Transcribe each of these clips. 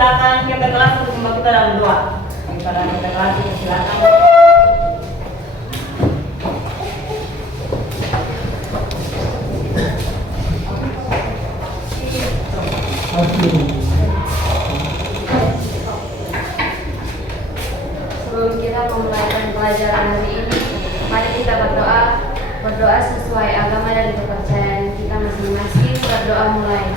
silakan kita kelas untuk membantu kita dalam doa. Pada kita kelas silakan. Sebelum kita memulai pelajaran hari ini, mari kita berdoa sesuai agama dan kepercayaan kita masing-masing. Berdoa mulai.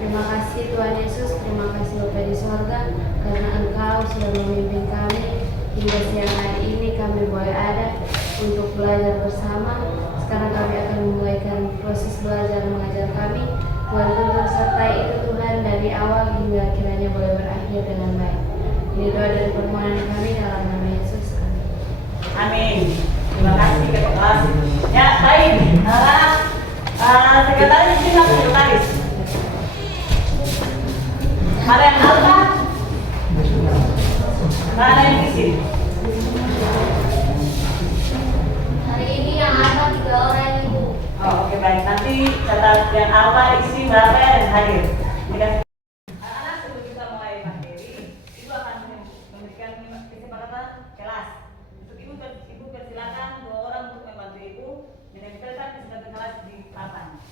Terima kasih Tuhan Yesus, terima kasih Bapa di sorga, karena Engkau sudah memimpin kami hingga siang hari ini kami boleh ada untuk belajar bersama. Sekarang kami akan memulaikan proses belajar mengajar kami. Tuhan tuntun sertai itu Tuhan dari awal hingga kiranya boleh berakhir dengan baik. Ini doa dan permohonan kami dalam nama Yesus. Amin. Amin. Terima kasih Kakak kelas. Ya, baik. Sekretaris di sini sekretaris. Ada yang alfa? Ada yang isi? Hari ini yang alfa 3 orang Ibu. Oh, oke baik. Nanti catat yang alfa isi berapa yang hadir. Anak-anak sebelum kita mulai materi, Ibu akan memberikan kesepakatan kelas. Untuk Ibu persilakan 2 orang untuk membantu Ibu menempelkan kesepakatan kelas di papan.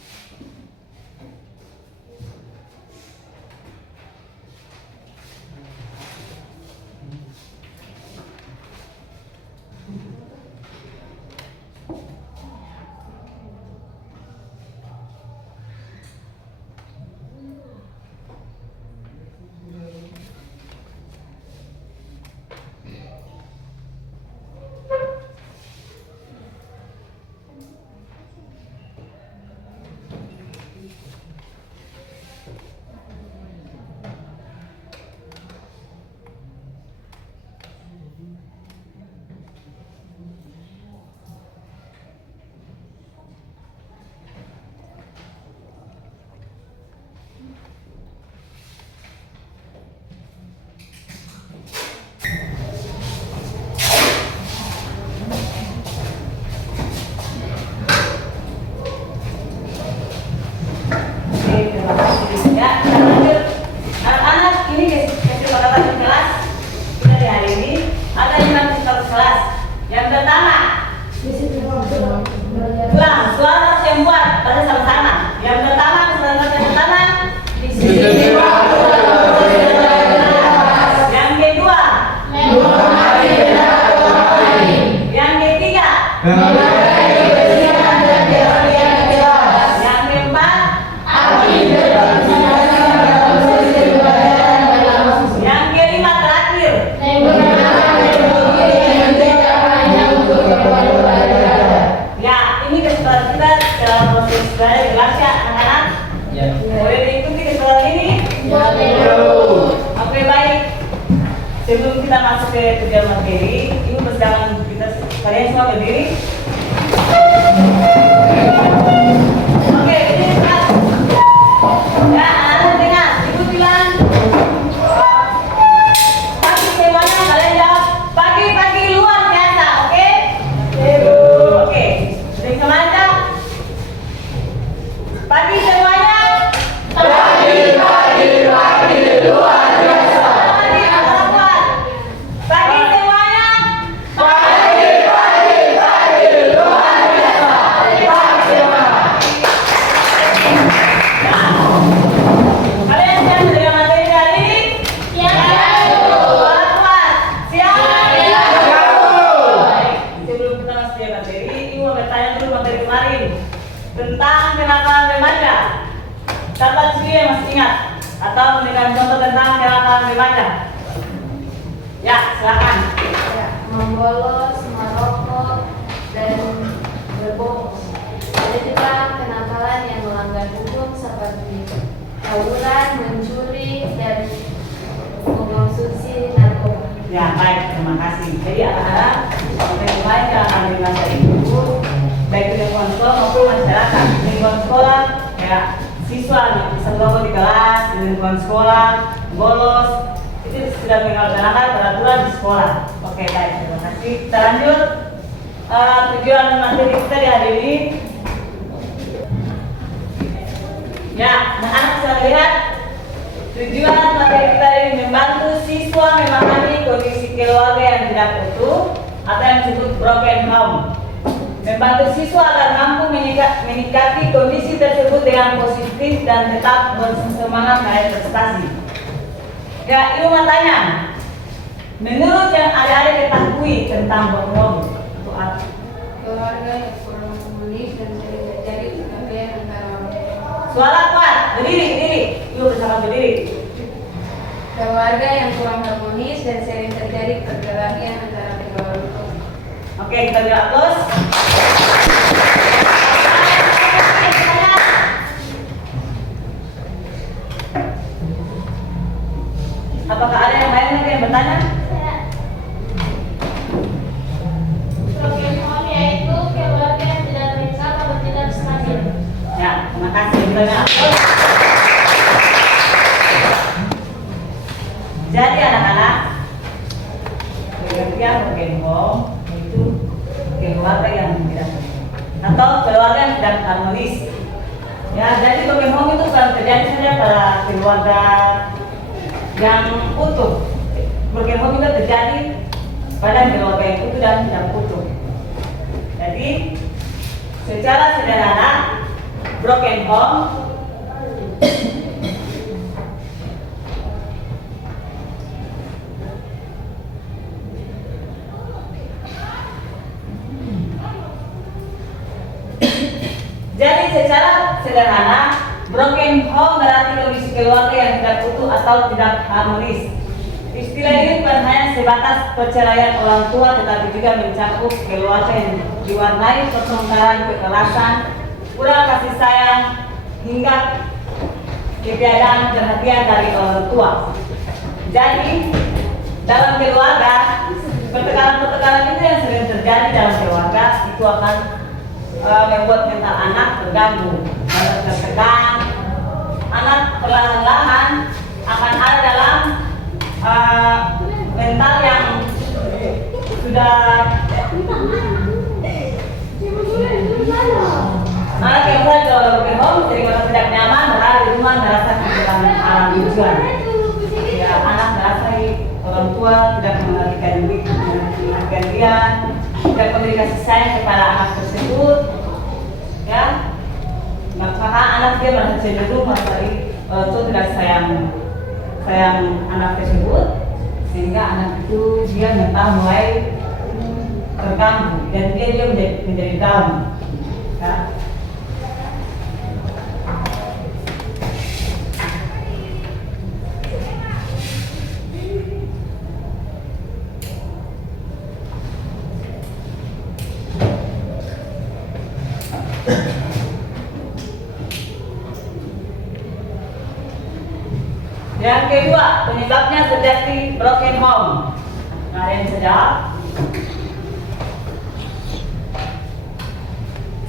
Sebelum kita masuk ke tujuan materi, Ibu persilakan kita kalian semua berdiri. Oke, ini kelas. Ya, anak-anak dengar, Ibu bilang pagi semuanya kalian jawab pagi-pagi luar biasa, oke? Oke, dari kemana jawab? Pagi semuanya. Pagi luar biasa. Pagi semuanya. Kalian siap dengan materi hari ini? Siap. Kuat. Siap. Baik. Sebelum kita masuk ke materi, Ibu mau bertanya dulu materi kemarin tentang kenakalan remaja. Siapa di sini yang masih ingat atau memberikan contoh tentang kenakalan remaja? Ya, silakan. Ya, membolos, merokok, dan berbohong. Ada juga kenakalan yang melanggar hukum seperti tawuran, mencuri, dan mengonsumsi narkoba. Ya, baik, terima kasih. Jadi anak-anak, yang lain kenakalan remaja itu baik di lingkungan sekolah maupun masyarakat. Di lingkungan sekolah, ya siswa bisa merokok di kelas, di lingkungan sekolah, bolos, itu sudah mengaksanakan peraturan di sekolah. Oke, baik, terima kasih. Kita lanjut. Tujuan materi kita di hari ini. Ya, anak-anak bisa lihat Tujuan materi kita ini membantu siswa memahami kondisi keluarga yang tidak utuh atau yang disebut broken home. Membantu siswa agar mampu menyikapi kondisi tersebut dengan positif dan tetap bersemangat meraih prestasi. Ya, ibu mau tanya, menurut yang adik-adik ketahui tentang broken home itu apa? Keluarga yang kurang harmonis dan sering terjadi perkelahian antara orang tua. Suara kuat, berdiri, ibu bersama berdiri. Keluarga yang kurang harmonis dan sering terjadi perkelahian antara kedua orang tua. Oke, kita beri aplaus. Apakah ada yang lain lagi yang bertanya? Broken home yaitu keluarga yang tidak terikat atau tidak stabil. Ya, terima kasih. Kita aplaus. Jadi anak-anak, pengertian broken home itu keluarga yang tidak atau keluarga yang tidak harmonis. Ya, jadi broken home itu bukan terjadi saja pada keluarga yang utuh. Broken home itu terjadi pada keluarga yang utuh dan tidak utuh. Jadi secara sederhana broken home jadi secara sederhana broken home berarti kondisi keluarga yang tidak utuh atau tidak harmonis. Istilah ini bukan hanya sebatas perceraian orang tua, tetapi juga mencakup keluarga yang diwarnai pertengkaran, kekerasan, kurang kasih sayang, hingga ketiadaan perhatian dari orang tua. Jadi dalam keluarga, pertengkaran-pertengkaran itu yang sering terjadi dalam keluarga itu akan membuat mental anak terganggu, tertekan. Anak perlahan-lahan akan ada dalam mental yang sudah anak yang mulai kalau broken home jadi merasa tidak nyaman, berada di rumah merasa kehilangan tujuan. Ya, anak merasa orang tua tidak mengalihkan dia, tidak memberi kasih sayang kepada anak tersebut. Ya, maka anak dia merasa cenderung merasa orang tua tidak sayang anak tersebut, sehingga anak itu dia mental mulai terganggu dan dia menjadi down. Ya. Yang kedua, penyebabnya terjadi broken home. Nah, ada yang bisa jawab?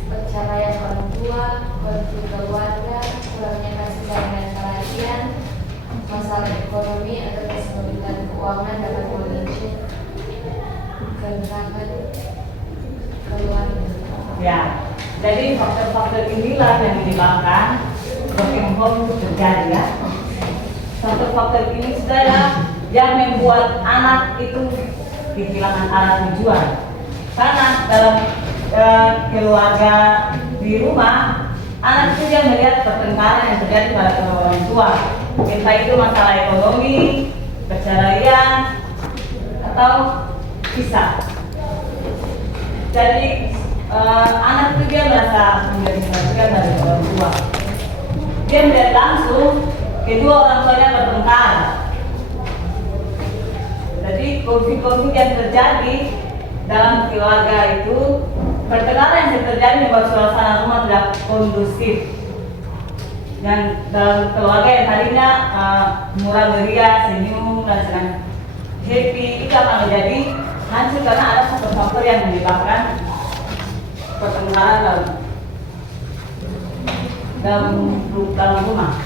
Perceraian orang tua, konflik keluarga, kurangnya kasih sayang dan perhatian, masalah ekonomi atau kesulitan keuangan dapat memicu kerentanan keluarga. Ya, jadi faktor-faktor inilah yang menyebabkan broken home itu terjadi, ya. Faktor-faktor ini adalah yang membuat anak itu kehilangan arah tujuan. Karena dalam keluarga di rumah, anak itu dia melihat pertengkaran yang terjadi pada orang tua, entah itu masalah ekonomi, perceraian, atau pisah. Jadi anak itu dia merasa menjadi bagian dari orang tua. Dia melihat langsung kedua orang tuanya bertengkar. Jadi konflik-konflik yang terjadi dalam keluarga itu, pertengkaran yang terjadi membuat suasana rumah tidak kondusif. Dan dalam keluarga yang tadinya murah meriah, senyum dan senang happy, itu akan menjadi hancur karena ada faktor-faktor yang menyebabkan pertengkaran dalam rumah.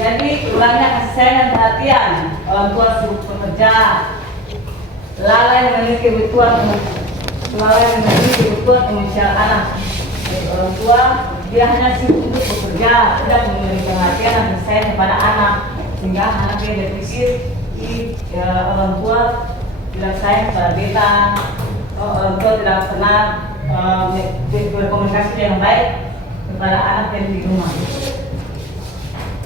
Jadi kurangnya kasih sayang dan perhatian, orang tua sibuk bekerja, lalai memiliki kebutuhan emosional anak. Jadi orang tua dia hanya sibuk untuk bekerja, tidak memberi perhatian dan sayang kepada anak, sehingga anaknya berpikir orang tua tidak sayang kepada beta, orang tua tidak pernah berkomunikasi dengan baik kepada anak yang di rumah.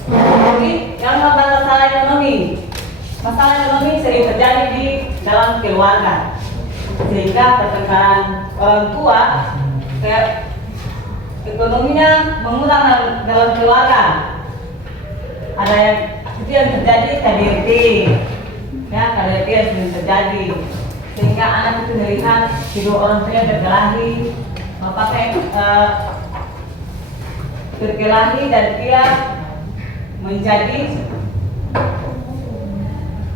Jadi yang masalah ekonomi sering terjadi di dalam keluarga, sehingga pertengkaran orang tua ekonominya mengurang dalam keluarga. Ada yang terjadi KDRT, ya KDRT yang sering terjadi, sehingga anak itu melihat kedua orang tuanya berkelahi, berkelahi dan dia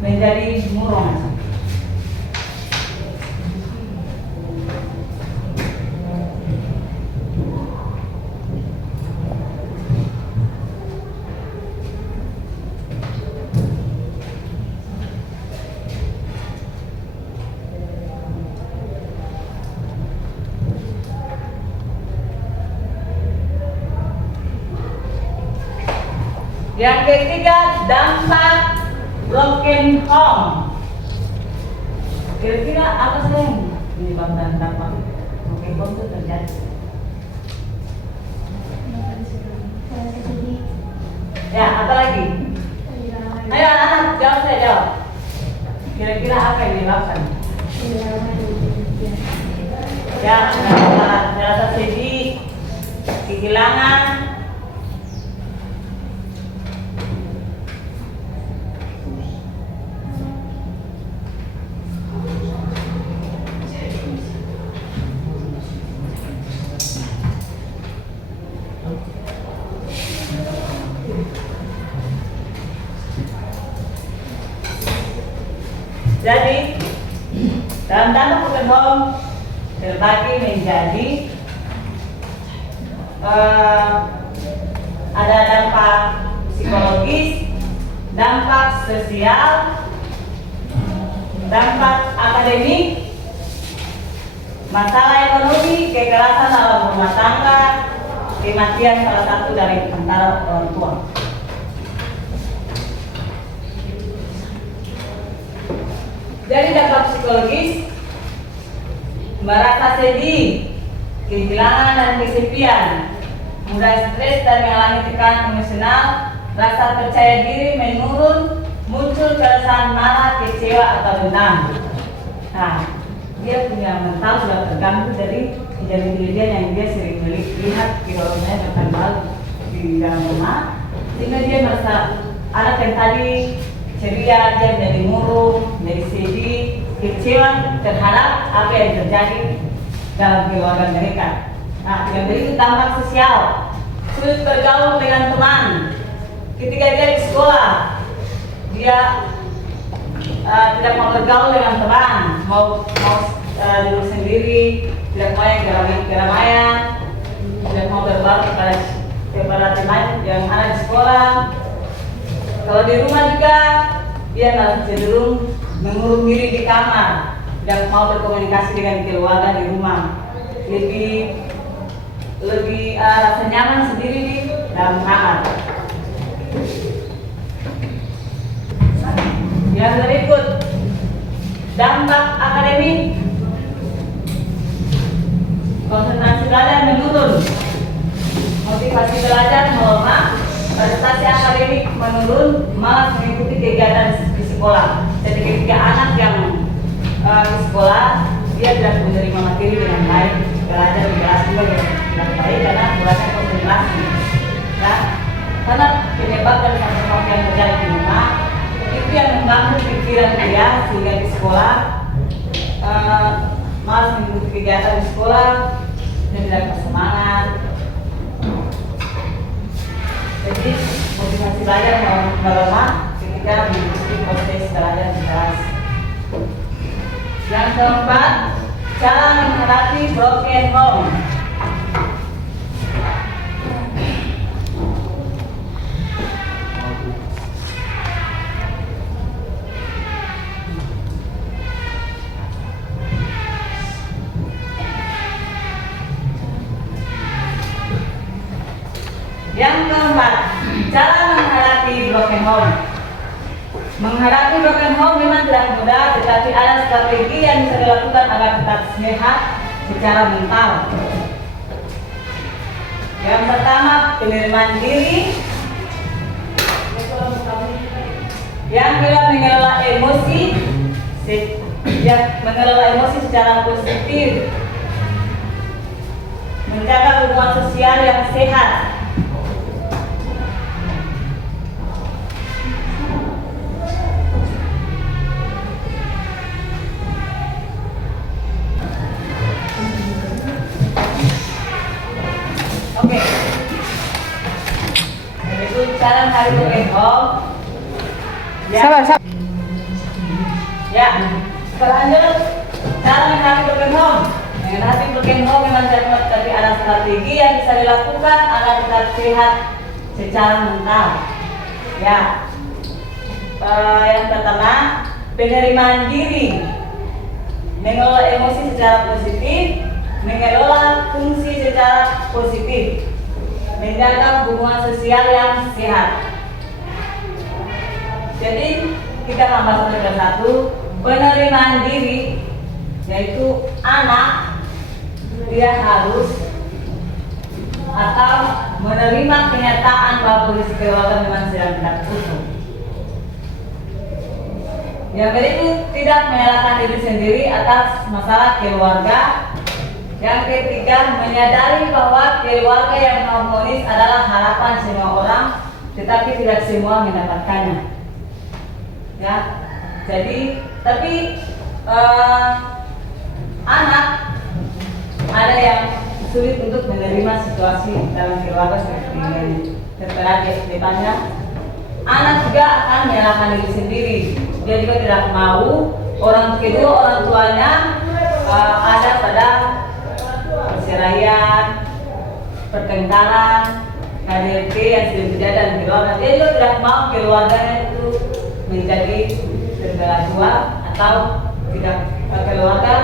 menjadi murung. Yang ketiga, dampak broken home. Kira-kira apa sih yang menyebabkan dampak broken home itu terjadi? Ya, apa lagi? Ayo anak, jawab saya jawab. Kira-kira apa yang menyebabkan? Ya, rasa sedih, kehilangan. Jadi, dalam dampak broken home terbagi menjadi ada dampak psikologis, dampak sosial, dampak akademik, masalah ekonomi, kekerasan dalam rumah tangga, kematian salah satu dari antara orang tua. Jadi dampak psikologis, merasa sedih, kehilangan dan kesepian, mudah stres dan mengalami tekanan emosional, rasa percaya diri menurun, muncul perasaan marah, kecewa atau dendam. Nah, dia punya mental sudah terganggu dari kejadian-kejadian yang dia sering melihat di orangnya berkembang di dalam rumah, sehingga dia merasa anak yang tadi ceria, dia menjadi murung, menjadi sedih, kecewa terhadap apa yang terjadi dalam keluarga mereka. Nah, yang berikut dampak sosial, sulit bergaul dengan teman. Ketika dia di sekolah, dia tidak mau bergaul dengan teman, mau duduk sendiri, tidak mau yang keramaian, tidak mau berbaur kepada teman yang ada di sekolah. Kalau di rumah juga, dia malah cenderung mengurung diri di kamar, tidak mau berkomunikasi dengan keluarga di rumah, lebih rasa nyaman sendiri di dalam kamar. Yang berikut, dampak akademik, konsentrasi belajar menurun, motivasi belajar melemah, prestasi akademik menurun, malas mengikuti kegiatan di sekolah. Jadi ketika anak yang di sekolah, dia tidak menerima materi dengan baik, belajar di kelas juga dengan baik karena kurangnya konsentrasi. Ya, karena penyebab dari sesuatu yang terjadi di rumah itu yang membangun pikiran dia sehingga di sekolah malas mengikuti kegiatan di sekolah dan tidak bersemangat. Jadi motivasi belajar melemah ketika mengikuti proses belajar di kelas. Yang keempat, cara menghadapi broken home. Yang keempat, cara menghadapi broken home. Menghadapi broken home memang tidak mudah, tetapi ada strategi yang bisa dilakukan agar tetap sehat secara mental. Yang pertama, penerimaan diri. Yang kedua, mengelola emosi. Mengelola emosi secara positif. Menjaga hubungan sosial yang sehat. Oke. Itu cara hari broken home. Sabar. Ya, selanjut cara menghadapi broken home. Menghadapi broken home memang tidak, tapi ada strategi yang bisa dilakukan agar tetap sehat secara mental. Ya, yang pertama, penerimaan diri, mengelola emosi secara positif, mengelola fungsi secara positif, menjaga hubungan sosial yang sehat. Jadi kita akan bahas satu persatu. Penerimaan diri, yaitu anak dia harus atau menerima kenyataan bahwa kondisi keluarga memang sedang tidak utuh. Yang berikut, tidak menyalahkan diri sendiri atas masalah keluarga. Yang ketiga, menyadari bahwa keluarga yang harmonis adalah harapan semua orang, tetapi tidak semua mendapatkannya. Ya, jadi tapi anak ada yang sulit untuk menerima situasi dalam keluarga seperti yang tertera di depannya. Anak juga akan menyalahkan diri sendiri. Dia juga tidak mau kedua orang tuanya ada pada perceraian, pertengkaran, KDRT yang sedang terjadi dalam keluarga. Dia juga tidak mau keluarganya itu menjadi terbelah dua atau tidak keluarga.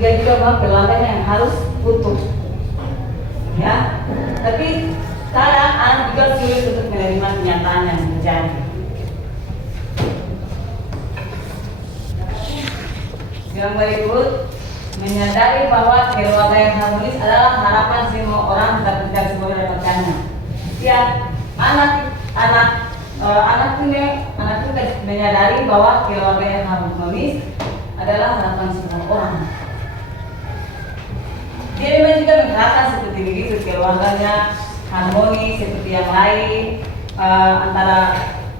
Dia juga mau keluarganya yang harus utuh. Ya, tapi sekarang anak juga sulit untuk menerima kenyataan yang terjadi. Yang berikut, menyadari bahwa keluarga yang harmonis adalah harapan semua orang, tetapi tidak semua mendapatkannya. Ya, anak itu menyadari bahwa keluarga yang harmonis adalah harapan semua orang. Dia memang juga mengharapkan seperti begitu, keluarganya harmonis seperti yang lain, antara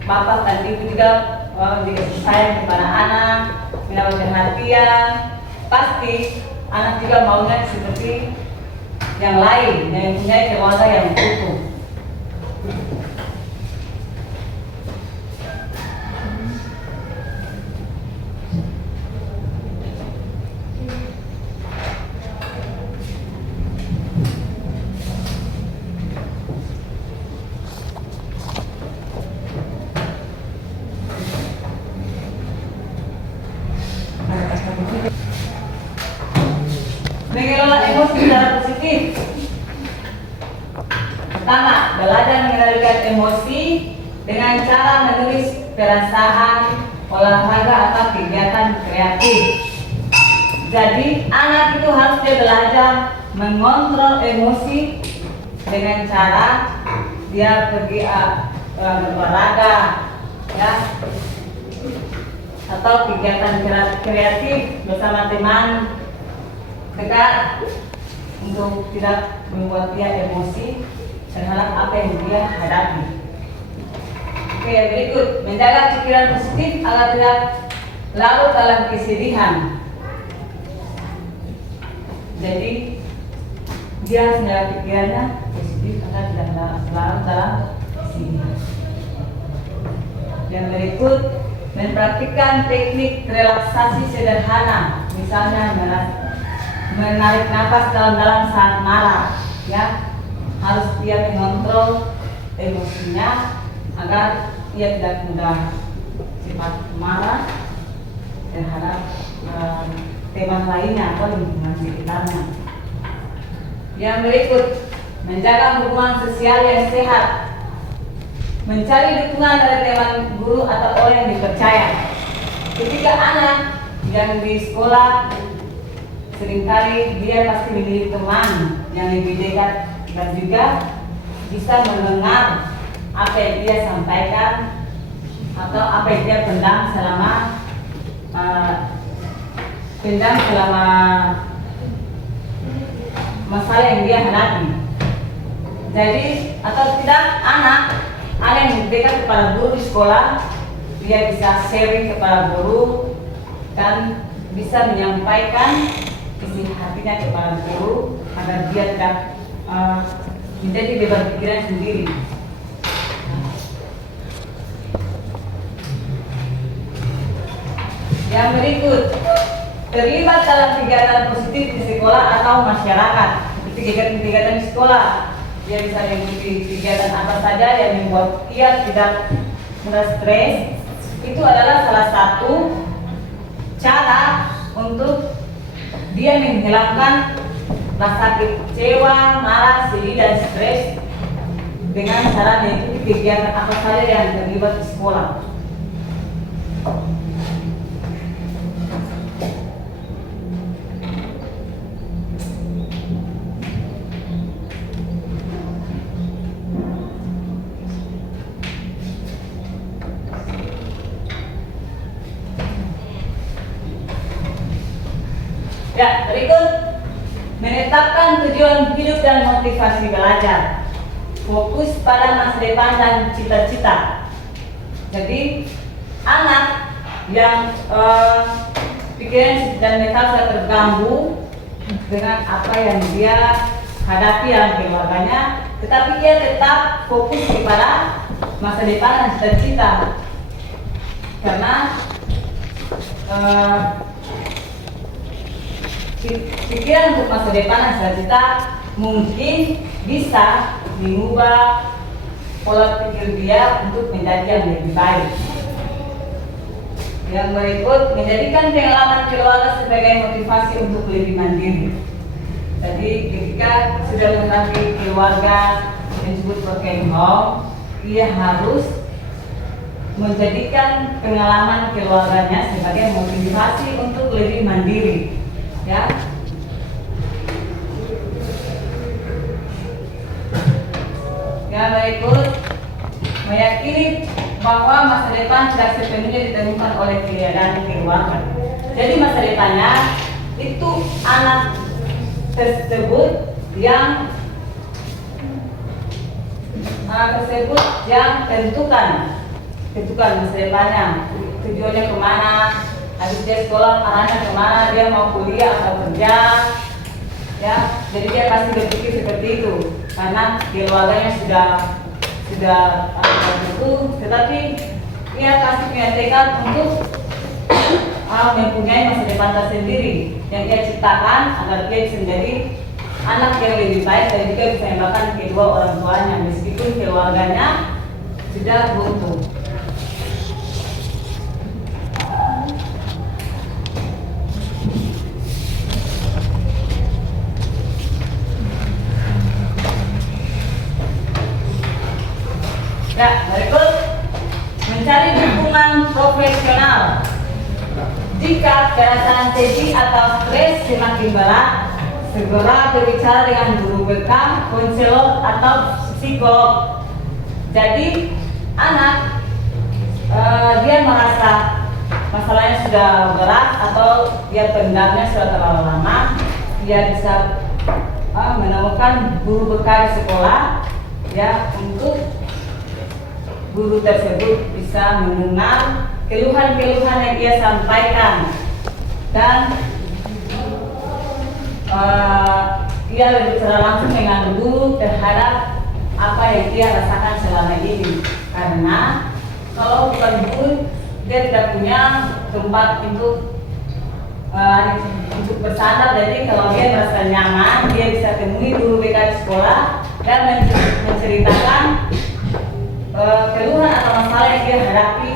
bapak dan ibu juga dikasih sayang kepada anak, mendapat perhatian. Pasti anak juga maunya seperti yang lain, yang punya keluarga yang utuh. Mengelola emosi secara positif. Pertama, belajar mengendalikan emosi dengan cara menulis perasaan, olahraga atau kegiatan kreatif. Jadi anak itu harus dia belajar mengontrol emosi dengan cara dia pergi berolahraga, ya, atau kegiatan kreatif bersama teman dekat untuk tidak membuat dia emosi terhadap apa yang dia hadapi. Oke, yang berikut, menjaga pikiran positif agar tidak larut dalam kesedihan. Jadi dia harus menjaga pikirannya positif agar tidak larut dalam kesedihan. Yang berikut, mempraktikkan teknik relaksasi sederhana, misalnya menarik nafas dalam-dalam saat marah, ya, harus dia mengontrol emosinya agar ia tidak mudah cepat marah terhadap teman lainnya atau lingkungan sekitarnya. Yang berikut, menjaga hubungan sosial yang sehat, mencari dukungan dari teman guru atau orang yang dipercaya. Ketika anak yang di sekolah, seringkali dia pasti memiliki teman yang lebih dekat dan juga bisa mendengar apa yang dia sampaikan atau apa yang dia pendam selama masalah yang dia hadapi. Jadi atau tidak anak yang dekat kepada guru di sekolah, dia bisa sharing kepada guru dan bisa menyampaikan isi hatinya kepada guru agar dia tidak menjadi beban pikiran sendiri. Yang berikut, terlibat dalam kegiatan positif di sekolah atau masyarakat. Seperti kegiatan-kegiatan di sekolah, dia bisa mengikuti kegiatan apa saja yang membuat ia tidak merasa stres. Itu adalah salah satu cara untuk dia menghilangkan rasa kecewa, marah, sedih, dan stres dengan cara mengikuti kegiatan apa saja yang terlibat di sekolah. Ya, berikut menetapkan tujuan hidup dan motivasi belajar. Fokus pada masa depan dan cita-cita. Jadi, anak yang pikiran dan mental sudah terganggu dengan apa yang dia hadapi dalam keluarganya, tetapi dia tetap fokus kepada masa depan dan cita-cita. Karena pikiran untuk masa depan dan cita-cita mungkin bisa mengubah pola pikir dia untuk menjadi yang lebih baik. Yang berikut, menjadikan pengalaman keluarga sebagai motivasi untuk lebih mandiri. Jadi ketika sudah menghadapi keluarga yang disebut broken home, ia harus menjadikan pengalaman keluarganya sebagai motivasi untuk lebih mandiri. Ya, yang berikut, meyakini bahwa masa depan tidak sepenuhnya ditentukan oleh keadaan keluarga. Jadi masa depannya itu anak tersebut yang tentukan masa depannya, tujuannya kemana, habis dia sekolah arahnya kemana, dia mau kuliah atau kerja. Ya, jadi dia pasti berpikir seperti itu karena keluarganya sudah itu, tetapi dia pasti punya tekad untuk mempunyai masa depan tersendiri yang dia ciptakan agar dia bisa menjadi anak yang lebih baik dan juga bisa membanggakan kedua orang tuanya meskipun keluarganya sudah buntu. Ya, berikut mencari dukungan profesional. Jika perasaan sedih atau stres semakin berat, segera berbicara dengan guru bekam, konselor atau psikolog. Jadi anak dia merasa masalahnya sudah berat atau dia pendamnya sudah terlalu lama, dia bisa menemukan guru bekam di sekolah, ya, untuk guru tersebut bisa mendengar keluhan-keluhan yang dia sampaikan dan dia berbicara langsung dengan guru terhadap apa yang dia rasakan selama ini. Karena kalau bukan guru, dia tidak punya tempat untuk bersandar. Jadi kalau dia merasa nyaman, dia bisa temui guru BK di sekolah dan menceritakan keluhan atau masalah yang dia hadapi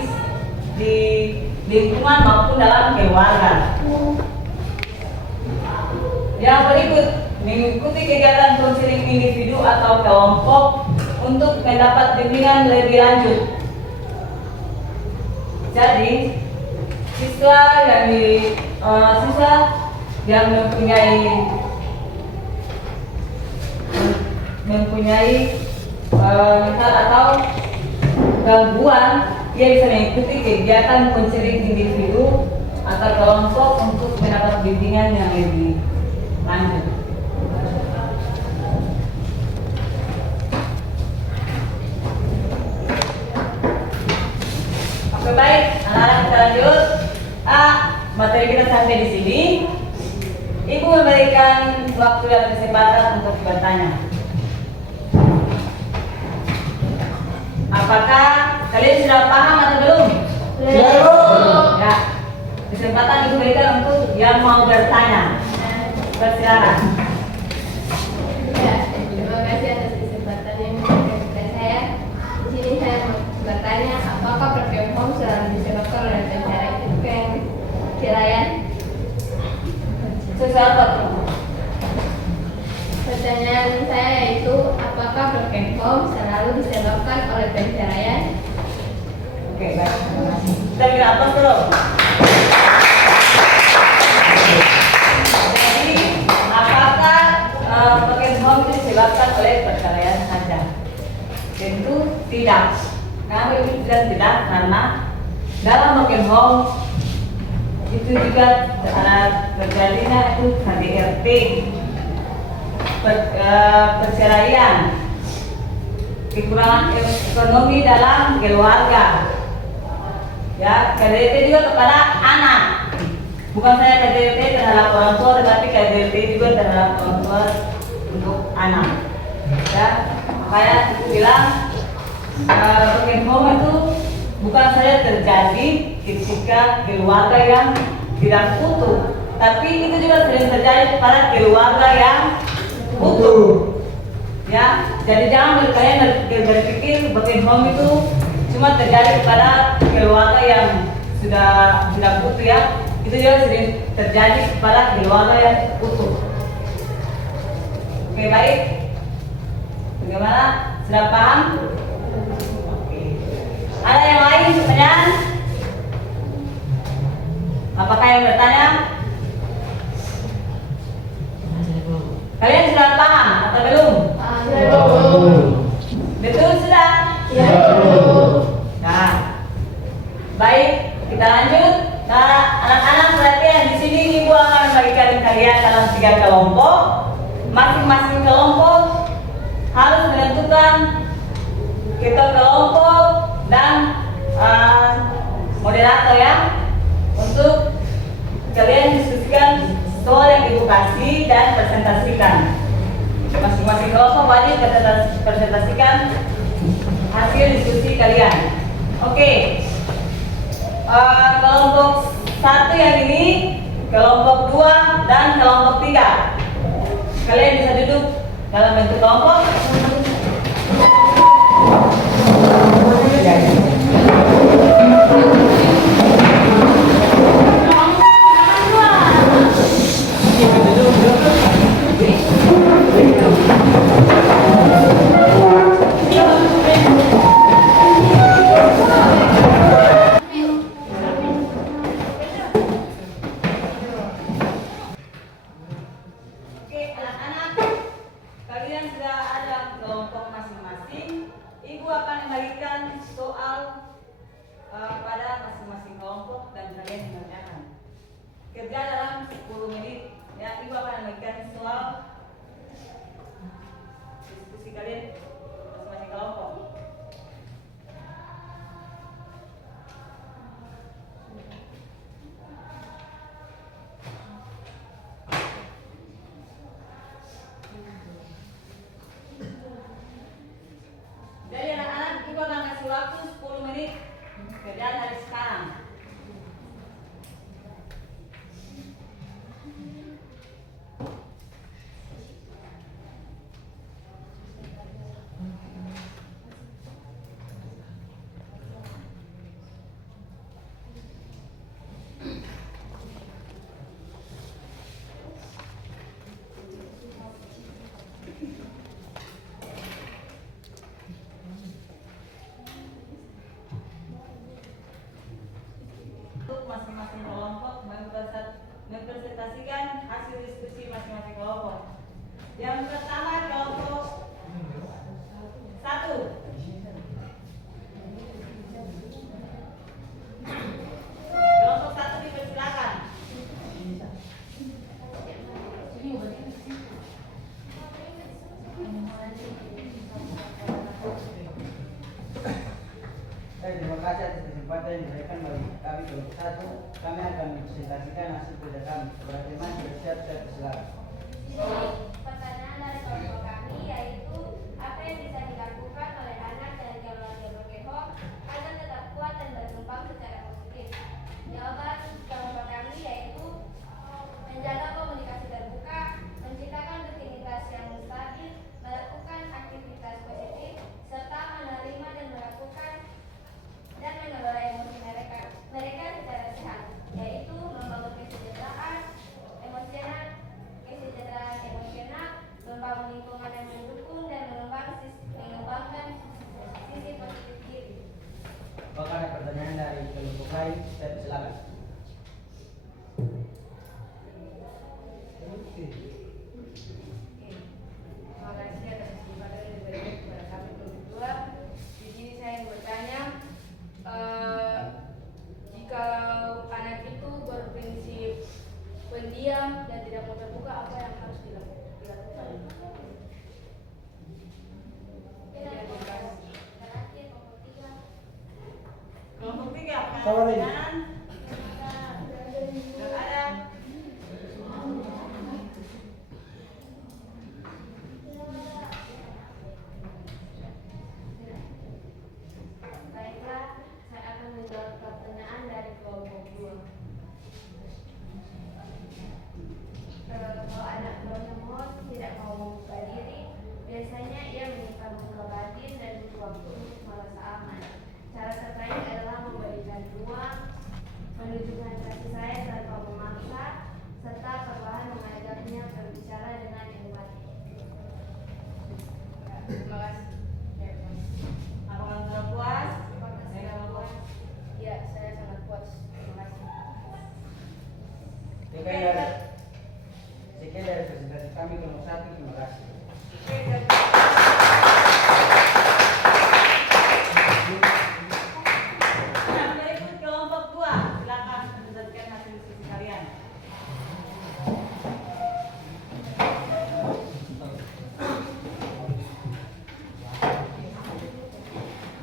di lingkungan maupun dalam keluarga. Yang berikut, mengikuti kegiatan konseling individu atau kelompok untuk mendapat bimbingan lebih lanjut. Jadi, siswa yang mempunyai mental atau gangguan, dia bisa mengikuti kegiatan konseling individu atau kelompok untuk mendapat bimbingan yang lebih lanjut. Oke, baik, anak-anak, kita lanjut. Materi kita sampai di sini. Ibu memberikan waktu dan kesempatan untuk bertanya. Apakah kalian sudah paham atau belum? Belum. Ya. Kesempatan ibu berikan untuk yang mau bertanya. Persilakan. Ya, terima kasih atas kesempatan yang diberikan kepada saya. Di sini saya mau bertanya, apakah broken home selalu disebabkan oleh perceraian? Sesuatu. Pertanyaan saya yaitu, apakah broken home selalu disebabkan oleh perceraian? Oke, baik. Terima kasih. Kita beri aplaus dulu. Jadi, apakah broken home itu disebabkan oleh perceraian saja? Tentu tidak. Kenapa ibu bilang tidak? Karena dalam broken home itu juga terjadinya itu KDRT, perceraian, kekurangan ekonomi dalam keluarga. Ya, KDRT juga kepada anak. Bukan saya KDRT terhadap orang tua, tetapi KDRT juga terhadap orang tua untuk anak. Ya, makanya itu bilang broken home itu bukan saja terjadi ketika keluarga yang tidak utuh, tapi itu juga sering terjadi pada keluarga yang utuh. Ya, jadi jangan kalian berpikir broken home itu cuma terjadi pada keluarga yang sudah utuh ya. Itu juga sering terjadi pada keluarga yang utuh. Oke, baik. Bagaimana? Sudah paham? Ada yang lain pertanyaan? Apakah yang bertanya? Kalian sudah paham atau belum? Belum. Betul sudah? Ya. Nah, baik, kita lanjut. Nah, anak-anak perhatian, di sini ibu akan membagikan kalian dalam 3 kelompok. Masing-masing kelompok harus menentukan ketua kelompok dan moderator ya, untuk kalian diskusikan soal yang ibu kasih dan presentasikan. Masing-masing kelompok wajib presentasikan hasil diskusi kalian. Oke. Kelompok 1 yang ini, kelompok 2 dan kelompok 3. Kalian bisa duduk dalam bentuk kelompok. Kerja dalam 10 menit ya, ibu akan memberikan soal diskusi kalian masing-masing kelompok. Jadi anak-anak, ibu akan kasih waktu 10 menit kerjaan dari sekarang. Terima kasih atas kesempatan yang diberikan bagi kami kelompok 1. Kami akan presentasikan hasil kerja kami. Bagaimana bersiap saya silakan. Pertanyaan dari kelompok kami yaitu apa yang bisa dilakukan oleh anak dari keluarga broken home agar tetap kuat dan berkembang secara positif. Jawaban kelompok kami yaitu menjaga komunikasi terbuka, menciptakan rutinitas yang stabil, melakukan aktivitas positif, serta menerima dan melakukan dan mengelola emosi mereka secara sehat, yaitu membangun kesejahteraan emosional, membangun lingkungan yang mendukung dan mengembangkan sisi positif diri. Apakah ada pertanyaan dari kelompok lain? Saya silakan. Terima kasih atas kesempatan yang diberikan kepada kami berdua. Di sini saya bertanya, jikalau anak itu berprinsip pendiam dan tidak mau terbuka, apa yang harus dilakukan? Kelompok 3 pertanyaan. Tidak ada. Baiklah, saya akan menjawab pertanyaan dari kelompok 2. Kalau anak berhormon tidak mau membuka diri, biasanya ia menyimpan luka batin dan butuh waktu untuk merasa aman. Cara terbaik adalah memberikan ruang, menunjukkan kasih sayang tanpa memaksa, serta perlahan mengajaknya berbicara dengan empati. Terima kasih. Apakah sudah puas? Saya puas. Ya, saya sangat puas. Terima kasih. Sekian dari presentasi kami kelompok 1. Terima kasih. Nah, berikut kelompok 2. Silakan presentasikan hasil diskusi kalian.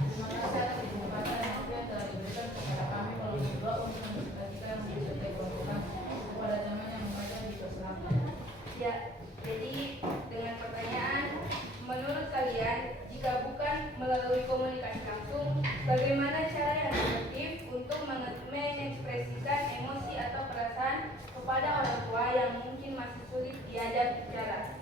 Terima kasih atas kesempatan yang telah diberikan kepada kami kelompok 2 untuk menjelaskan hasil kelompok kami kepada teman yang membaca di kelas 8. Ya, jadi dengan pertanyaan, menurut kalian, jika bukan melalui komunikasi langsung, bagaimana cara yang efektif untuk mengekspresikan emosi atau perasaan kepada orang tua yang mungkin masih sulit diajak bicara?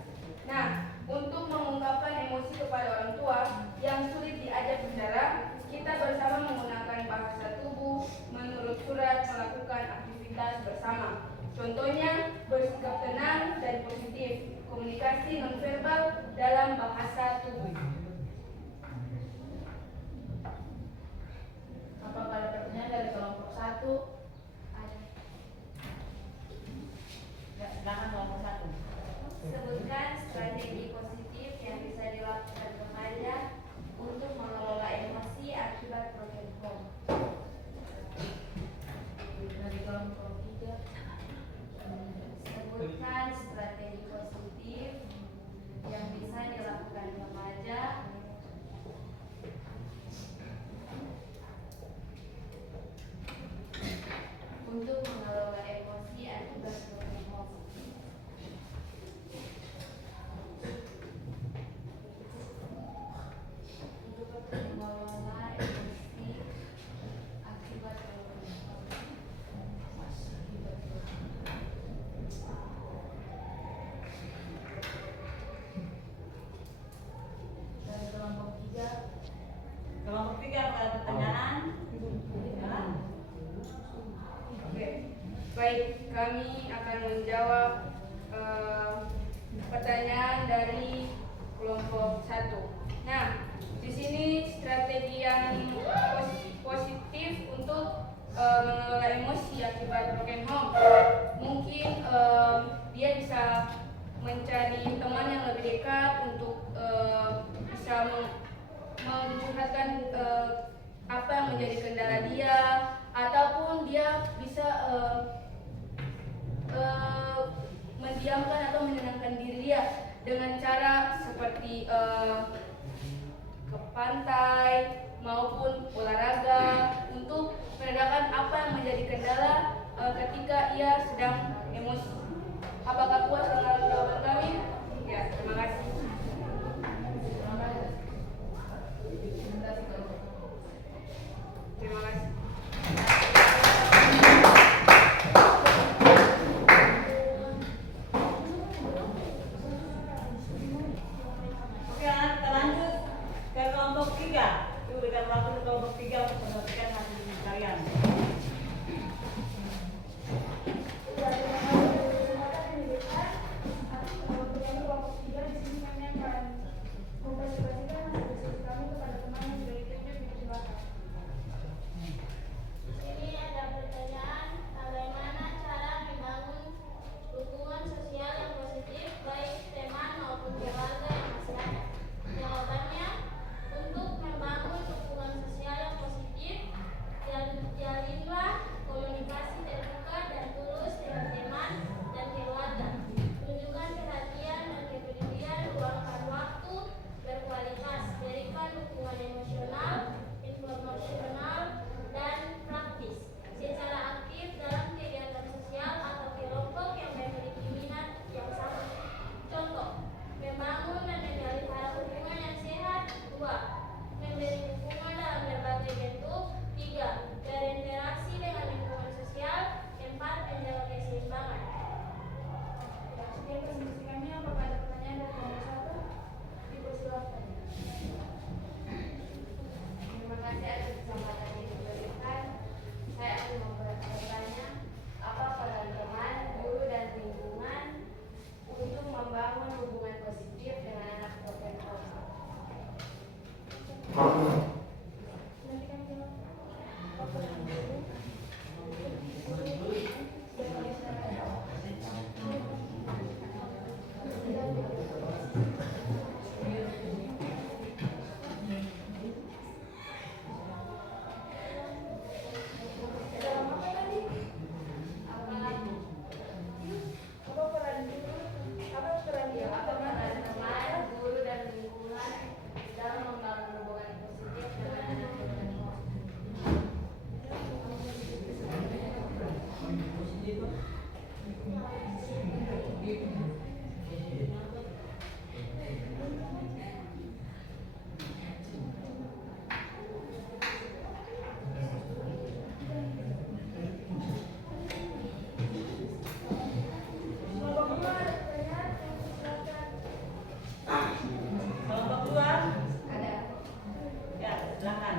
Nah, untuk mengungkapkan emosi kepada orang tua yang sulit diajak bicara, kita bersama menggunakan bahasa tubuh, menurut surat, melakukan aktivitas bersama. Contohnya, bersikap tenang dan positif, komunikasi nonverbal dalam bahasa tubuh. Apakah ada pertanyaan dari kelompok 1? Ada. Ya, silakan kelompok 1. Sebutkan strategi positif yang bisa dilakukan remaja untuk mengelola emosi akibat broken home. Dari kelompok 3. Sebutkan strategi positif yang bisa dilakukan remaja untuk mengelola emosi akibat broken home. Untuk mengelola emosi akibat broken home. Dari kelompok 3. Kelompok 3 ada pertanyaan? Ya. Oke. Baik, kami akan menjawab pertanyaan dari kelompok 1. Nah, di sini strategi yang positif untuk mengelola emosi akibat broken home. Mungkin dia bisa mencari teman yang lebih dekat untuk bisa mencurhatkan apa yang menjadi kendala dia, ataupun dia bisa mendiamkan atau menenangkan diri dia dengan cara seperti ke pantai maupun olahraga untuk meredakan apa yang menjadi kendala ketika ia sedang emosi. Apakah puas dengan jawaban kami? Ya, terima kasih. Terima kasih. Oke, kita lanjut ke kelompok 3. Itu berikan waktu ke kelompok 3 untuk memperhatikan hasil kalian. Ini ada pertanyaan, bagaimana cara membangun hubungan sosial yang positif baik teman maupun keluarga yang masih ada? Jawabannya, untuk membangun hubungan sosial yang positif, jalinlah komunikasi terbuka dan tulus dengan teman dan keluarga. Tunjukkan perhatian dan kepedulian, luangkan waktu berkualitas, berikan dukungan emosional, informasional, dan praktis secara aktif dalam kegiatan sosial atau kelompok yang memiliki minat yang sama. Contoh, membangun dan memelihara hubungan yang sehat. 2. Memberi dukungan dalam berbagai bentuk. 3. Berinteraksi dengan lingkungan sosial. 4. Menjaga keseimbangan. Sekian presentasi kami. Apakah ada pertanyaan dari kelompok 1? Dipersilakan. Terima kasih atas kesempatan yang diberikan. Saya akan bertanya, apa peran teman, guru, dan lingkungan untuk membangun hubungan positif dengan anak broken home? Nanti kami jawab. Apa peran teman, guru, dan lingkungan dalam membangun hubungan positif dengan anak broken home? Kelompok 2. Ada. Ya, silakan.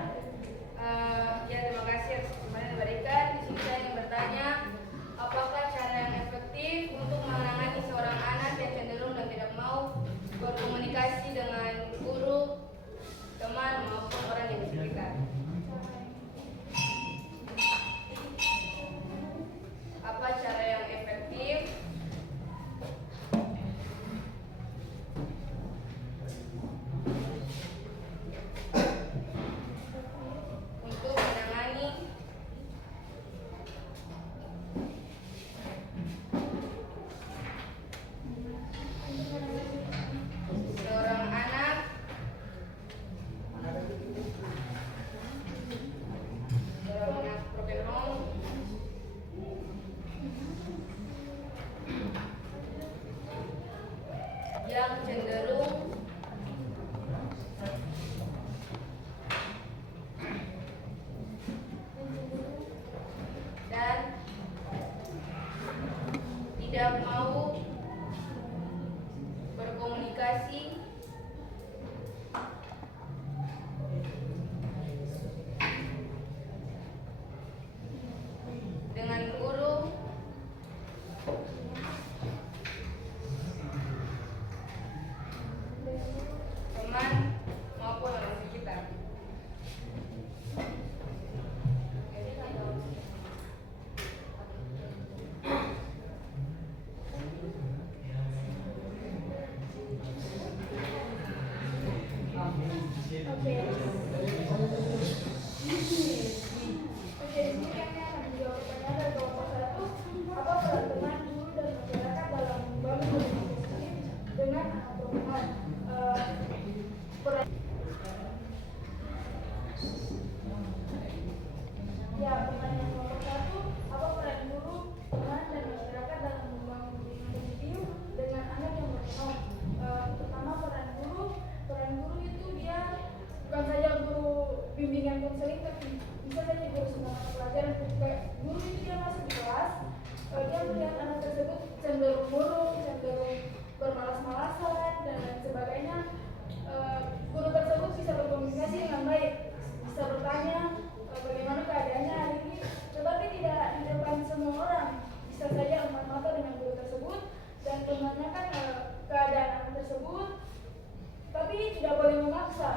Ya, terima kasih atas kesempatan yang diberikan. Di sini saya ingin bertanya, apakah cara yang efektif untuk menangani seorang anak yang cenderung dan tidak mau berkomunikasi dengan guru, teman maupun orang yang di sekitar? Apa cara yang efektif untuk menangani seorang anak broken home yang cenderung dan tidak mau berkomunikasi dengan guru, teman maupun orang sekitar. atau teman. Peran Ya, pertanyaan nomor 1, apa peran guru, teman, dan masyarakat dalam membangun hubungan positif dengan anak yang berkenan? Pertama, peran guru itu dia bukan saja guru bimbingan konseling, tapi bisa saja guru semua pelajaran. Guru itu dia masuk di kelas, dia melihat anak tersebut cenderung murung, cenderung bermalas-malasan dan lain sebagainya. Guru tersebut bisa berkomunikasi dengan baik, bisa bertanya bagaimana keadaannya hari ini, tetapi tidak di depan semua orang. Bisa saja empat mata dengan guru tersebut dan menanyakan keadaan anak tersebut, tapi tidak boleh memaksa,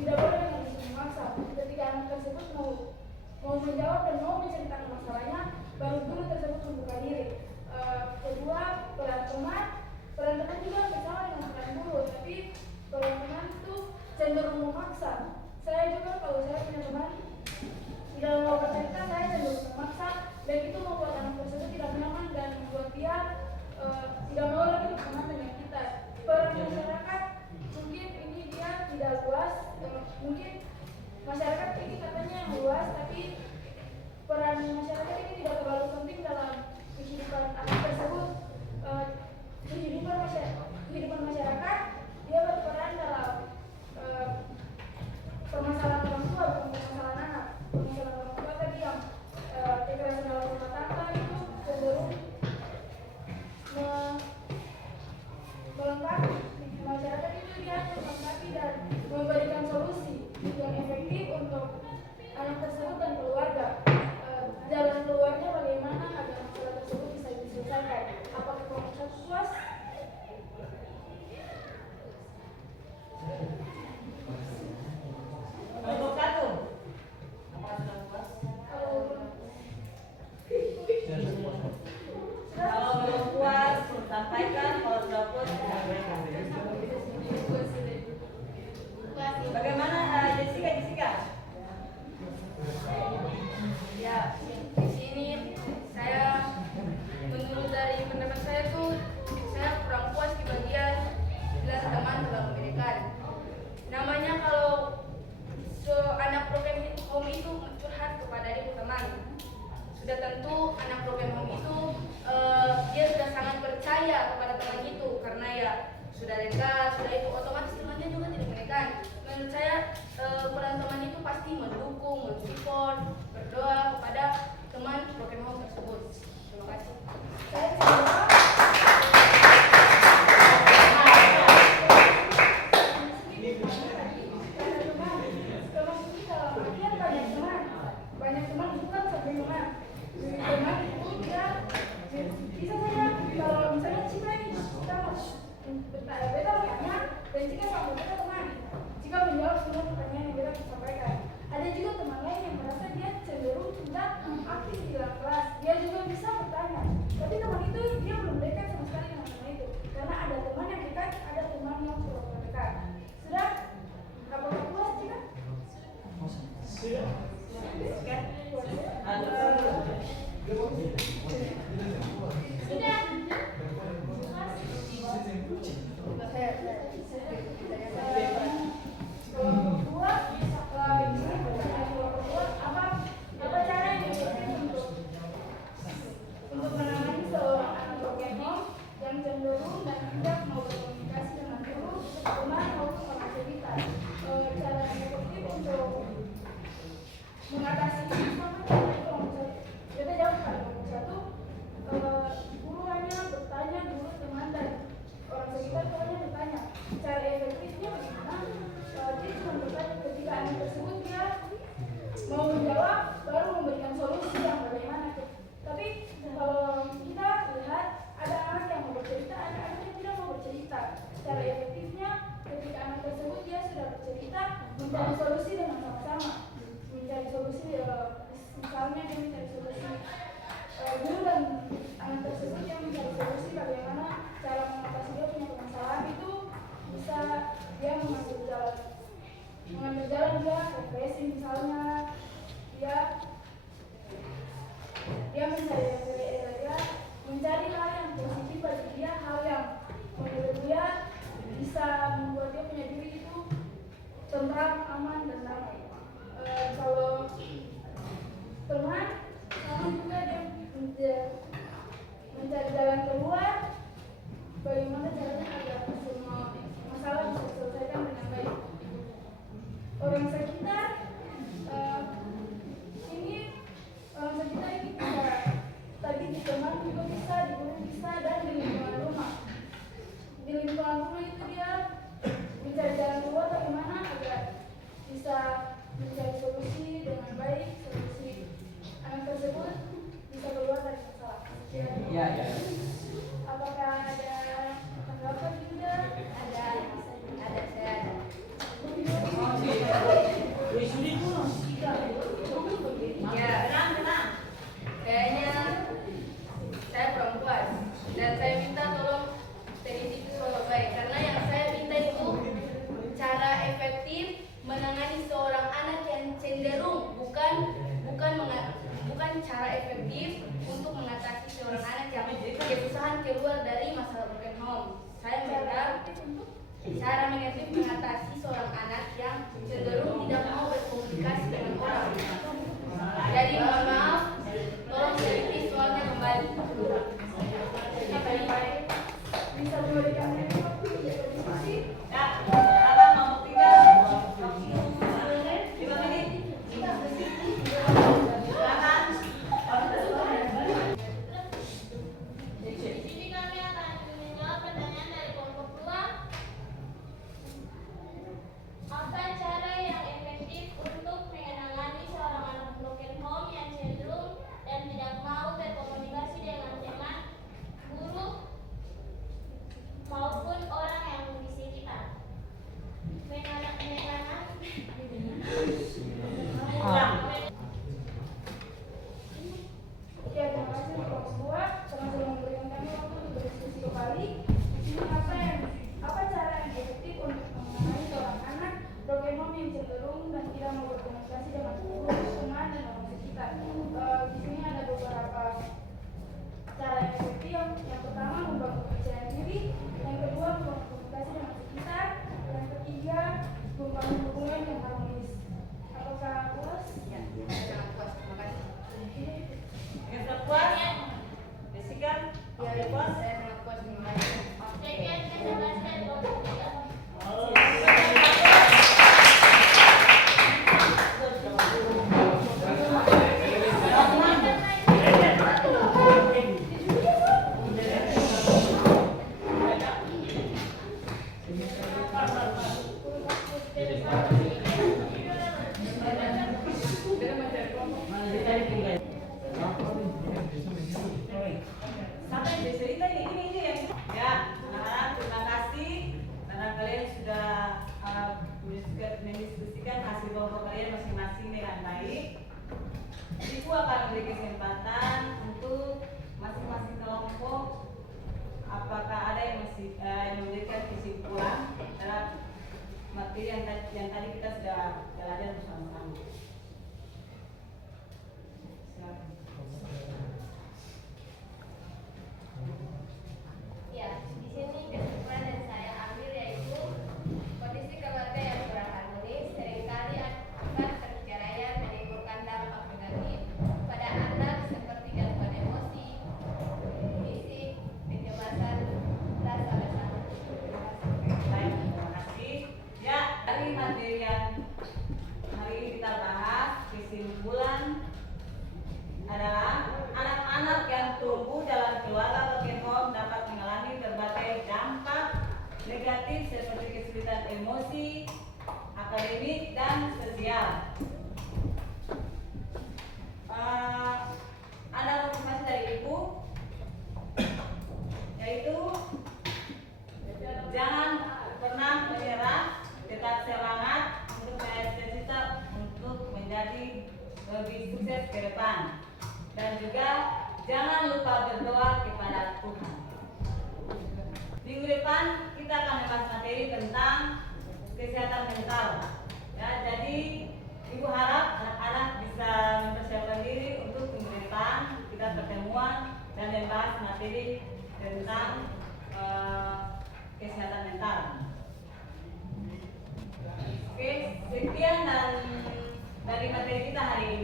tidak boleh dengan memaksa. Ketika anak tersebut mau menjawab dan mau menceritakan masalahnya, baru guru tersebut membuka diri. Kedua, peran teman juga bersama dengan peran guru, tapi peran teman itu cenderung memaksa. Saya juga kalau saya punya teman tidak mau bercerita, saya cenderung memaksa, dan itu membuat anak tersebut tidak nyaman dan membuat dia tidak mau lagi berteman dengan kita. Peran masyarakat mungkin ini dia tidak luas, mungkin masyarakat ini katanya luas, tapi peran masyarakat ini tidak terlalu penting dalam kehidupan anak tersebut. Kehidupan masyarakat dia berperan dalam permasalahan orang tua, bukan permasalahan anak. Permasalahan orang tua tadi yang kekerasan dalam rumah tangga itu cenderung melengkapi. Masyarakat itu dia melengkapi dan memberikan solusi yang efektif untuk anak tersebut dan keluarga. Jalan keluarnya bagaimana agar masalah tersebut bisa diselesaikan. Apakah kelompok puas? Kelompok 1. Apakah sudah puas? Kalau belum puas, sampaikan. Kalau sudah puas, sampaikan. Bagaimana Jessica? Ya, di sini saya menurut dari pendapat saya tuh saya kurang puas di bagian jelas teman telah memberikan. Namanya kalau anak broken home itu curhat kepada ibu teman, sudah tentu anak broken home itu dia sudah sangat percaya kepada teman itu karena ya sudah dekat, sudah itu otomatis temannya juga tidak menekan. Menurut saya peran teman itu pasti mendukung, mensupport, berdoa kepada teman broken home tersebut. Terima kasih. Banyak teman bukan sampai teman. Teman itu dia bisa saja kalau misalnya Cika ini kita beta tanya dan Cika sama beta teman. Cika menjawab semua pertanyaan yang beta sampaikan. Ada juga teman lain yang merasa dia cenderung tidak aktif di dalam kelas. Dia juga bisa bertanya, tapi teman itu dia belum dekat sama sekali dengan teman itu. Karena ada teman yang dekat, ada teman yang kurang dekat. Sudah? Apakah puas Cika? Sudah. Apa cara yang efektif untuk menangani seorang anak broken home yang cenderung dan tidak mau berkomunikasi dengan guru, teman maupun orang sekitar? Cara yang efektif untuk mengatasi ini sama cara itu kita jawab pada nomor 1, guru hanya bertanya, guru teman dan orang sekitar itu hanya bertanya. Cara efektifnya bagaimana? Dia cuma bertanya, ketika anak tersebut dia mau menjawab baru memberikan solusi yang bagaimana. Tapi kalau kita lihat ada anak yang mau bercerita, ada anak yang tidak mau bercerita. Cara efektifnya ketika anak tersebut dia sudah bercerita, mencari solusi dengan sama-sama. Mencari solusi, misalnya dia mencari solusi guru dan anak tersebut yang mencari solusi bagaimana cara mengatasi dia punya permasalahan itu, bisa dia mengambil jalan dia refreshing misalnya, dia mencari hal yang positif bagi dia, hal yang menurut dia dulu itu dia mencari jalan keluar bagaimana agar bisa mencari solusi dengan baik, solusi anak tersebut bisa keluar dari masalah. Iya, iya. Apakah ada tanggapan juga? Ada saya ada. Ya, kayaknya saya perempuan dan saya minta tolong teliti itu soal baik karena yang saya minta itu cara efektif menangani seorang anak yang cenderung bukan cara efektif untuk mengatasi seorang anak yang kesusahan keluar dari masalah broken home. Saya minta cara efektif mengatasi seorang anak yang cenderung tidak mau berkomunikasi dengan orang. Jadi mohon maaf, tolong teliti soalnya kembali. Bisa memberikan waktu untuk berdiskusi. Ya, silakan nomor 3. 5 menit. Silakan. Di sini kami akan menjawab pertanyaan dari kelompok 2. Apa cara yang efektif untuk menangani seorang anak broken home yang cenderung dan tidak mau berkomunikasi dengan teman, guru, maupun orang yang di sekitar? Ya, terima kasih kelompok 2 karena sudah memberikan kami waktu untuk berdiskusi kembali. Di sini apa cara yang efektif untuk menangani seorang anak broken home yang cenderung dan tidak mau berkomunikasi dengan guru, teman, dan orang sekitar. Di sini ada beberapa cara yang efektif. Yang pertama membangun kepercayaan diri, yang kedua membangun komunikasi dengan sekitar, yang ketiga membangun hubungan yang harmonis. Apakah puas? Ya, saya sangat puas. Terima kasih. Yang terpuas? Jessica? Ya, puas? saya sangat puas. Terima kasih. Sekian presentasi dari kelompok 3. Sampai dicerita ini yang ya, anak-anak terima kasih karena kalian sudah mendiskusikan hasil kelompok kalian masing-masing dengan baik. Ibu akan beri kesempatan untuk masing-masing kelompok apakah ada yang masih memberikan kesimpulan terhadap materi yang tadi kita sudah belajar bersama-sama. Silakan. Ya, di sini kesimpulan yang saya ambil yaitu kondisi keluarga yang kurang harmonis seringkali akan perceraian menimbulkan dampak negatif pada anak seperti gangguan emosi, fisik, kecemasan, rasa bersalah. Baik, terima kasih. Ya, dari materi yang hari ini kita bahas, kesimpulan adalah anak-anak yang tumbuh dalam keluarga broken home dapat mengalami berbagai dampak negatif seperti kesulitan emosi, akademik, dan sosial. Ada informasi dari Ibu, yaitu jangan pernah menyerah, tetap semangat untuk cita-cita untuk menjadi lebih sukses ke depan. Dan juga jangan lupa berdoa kepada Tuhan. Minggu depan kita akan membahas materi tentang kesehatan mental. Ya, jadi Ibu harap anak-anak bisa mempersiapkan diri untuk minggu depan kita pertemuan dan membahas materi tentang kesehatan mental. Oke, sekian dan dari materi kita hari ini.